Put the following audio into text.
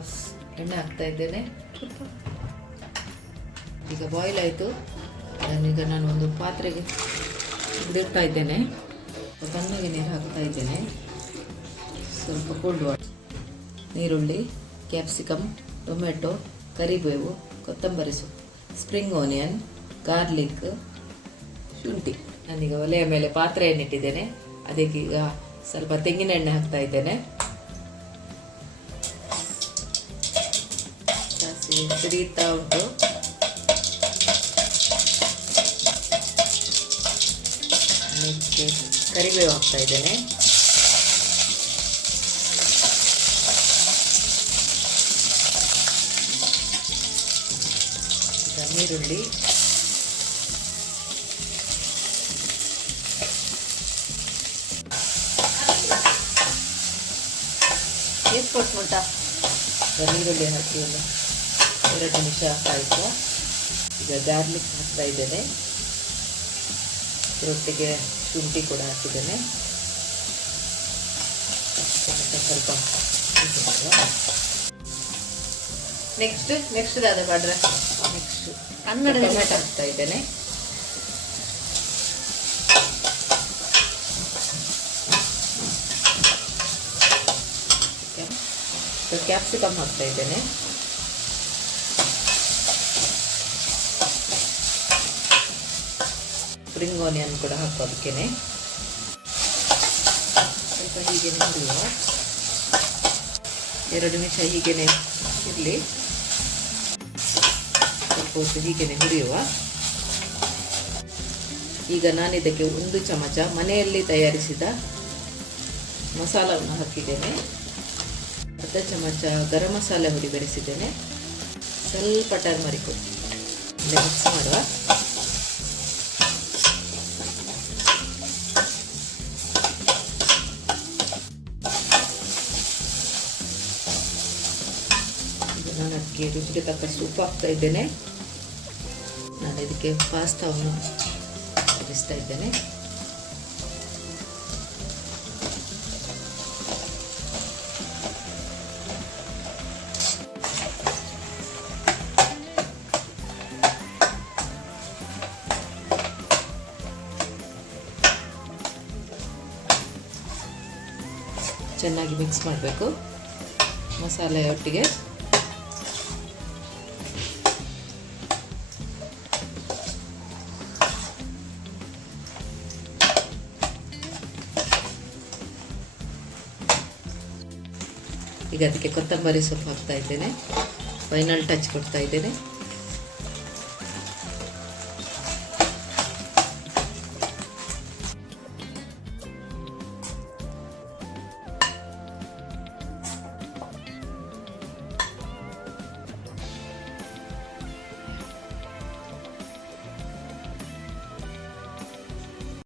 Drops ಎಣ್ಣೆ ಹಾಕ್ತಾ ಇದ್ದೇನೆ. ಈಗ ಬಾಯ್ಲ್ ಆಯಿತು. ಅದನ್ನೀಗ ನಾನು ಒಂದು ಪಾತ್ರೆಗೆ ಇಡ್ತಾ ಇದ್ದೇನೆ. ತಣ್ಣಗೆ ನೀರು ಹಾಕ್ತಾ ಇದ್ದೇನೆ. ಸ್ವಲ್ಪ ಕೋಲ್ಡ್ ವಾಟರ್, ನೀರುಳ್ಳಿ, ಕ್ಯಾಪ್ಸಿಕಮ್, ಟೊಮೆಟೊ, ಕರಿಬೇವು, ಕೊತ್ತಂಬರಿ ಸೊಪ್ಪು, ಸ್ಪ್ರಿಂಗ್ ಆನಿಯನ್, ಗಾರ್ಲಿಕ್, ಶುಂಠಿ. ನಾನೀಗ ಒಲೆಯ ಮೇಲೆ ಪಾತ್ರೆಯನ್ನು ಇಟ್ಟಿದ್ದೇನೆ. ಅದಕ್ಕೀಗ ಸ್ವಲ್ಪ ತೆಂಗಿನ ಎಣ್ಣೆ ಹಾಕ್ತಾ ಇದ್ದೇನೆ. ಸಾಸಿವೆ ಸಿಡಿಯುತ್ತಾ ಉಂಟು. ಅದಕ್ಕೆ ಕರಿಬೇವು ಹಾಕ್ತಾ ಇದ್ದೇನೆ. ಈರುಳ್ಳಿ, ಎಷ್ಟು ಕೊಟ್ಬಿಟ್ಟ ನೀರುಳ್ಳಿ ಹಾಕಿ ಒಂದು 2 ನಿಮಿಷ ಆಯಿತು. ಈಗ ಗಾರ್ಲಿಕ್ ಹಾಕ್ತಾ ಇದ್ದೇನೆ. ರೊಟ್ಟಿಗೆ ಶುಂಠಿ ಕೂಡ ಹಾಕಿದ್ದೇನೆ. ಸ್ವಲ್ಪ ನೆಕ್ಸ್ಟ್ ಅದೇ ಮಾಡ್ರೆ ನೆಕ್ಸ್ಟ್ ಕನ್ನಡ ಟೊಮೆಟೊ ಹಾಕ್ತಾ ಇದ್ದೇನೆ. ಕ್ಯಾಪ್ಸಿಕಮ್ ಹಾಕ್ತಾ ಇದ್ದೇನೆ. ಸ್ಪ್ರಿಂಗ್ ಆನಿಯನ್ ಕೂಡ ಹಾಕೋದಕ್ಕೇನೆ. ಸ್ವಲ್ಪ ಹೀಗೇನೆ ಹುರಿಯುವ. 2 ನಿಮಿಷ ಹೀಗೇನೆ ಇರಲಿ. ಸ್ವಲ್ಪ ಹೊತ್ತು ಹೀಗೇನೆ ಹುರಿಯುವ. ಈಗ ನಾನಿದಕ್ಕೆ 1 ಚಮಚ ಮನೆಯಲ್ಲಿ ತಯಾರಿಸಿದ ಮಸಾಲವನ್ನು ಹಾಕಿದ್ದೇನೆ. 1/2 ಚಮಚ ಗರಂ ಮಸಾಲೆ ಹುಡಿ ಬೆರೆಸಿದ್ದೇನೆ. ಸ್ವಲ್ಪ ಟರ್ಮರಿಕ್ ಮಿಕ್ಸ್ ಮಾಡುವ. ನಾನು ಅದಕ್ಕೆ ರುಚಿಗೆ ತಕ್ಕಷ್ಟು ಉಪ್ಪು ಹಾಕ್ತಾ ಇದ್ದೇನೆ. ನಾನು ಇದಕ್ಕೆ ಪಾಸ್ತಾವನ್ನು ಬೆರೆಸ್ತಾ ಇದ್ದೇನೆ. ಚೆನ್ನಾಗಿ ಮಿಕ್ಸ್ ಮಾಡಬೇಕು ಮಸಾಲೆಯೊಟ್ಟಿಗೆ. ಈಗ ಅದಕ್ಕೆ ಕೊತ್ತಂಬರಿ ಸೊಪ್ಪು ಹಾಕ್ತಾ ಇದ್ದೇನೆ. ಫೈನಲ್ ಟಚ್ ಕೊಡ್ತಾ ಇದ್ದೇನೆ.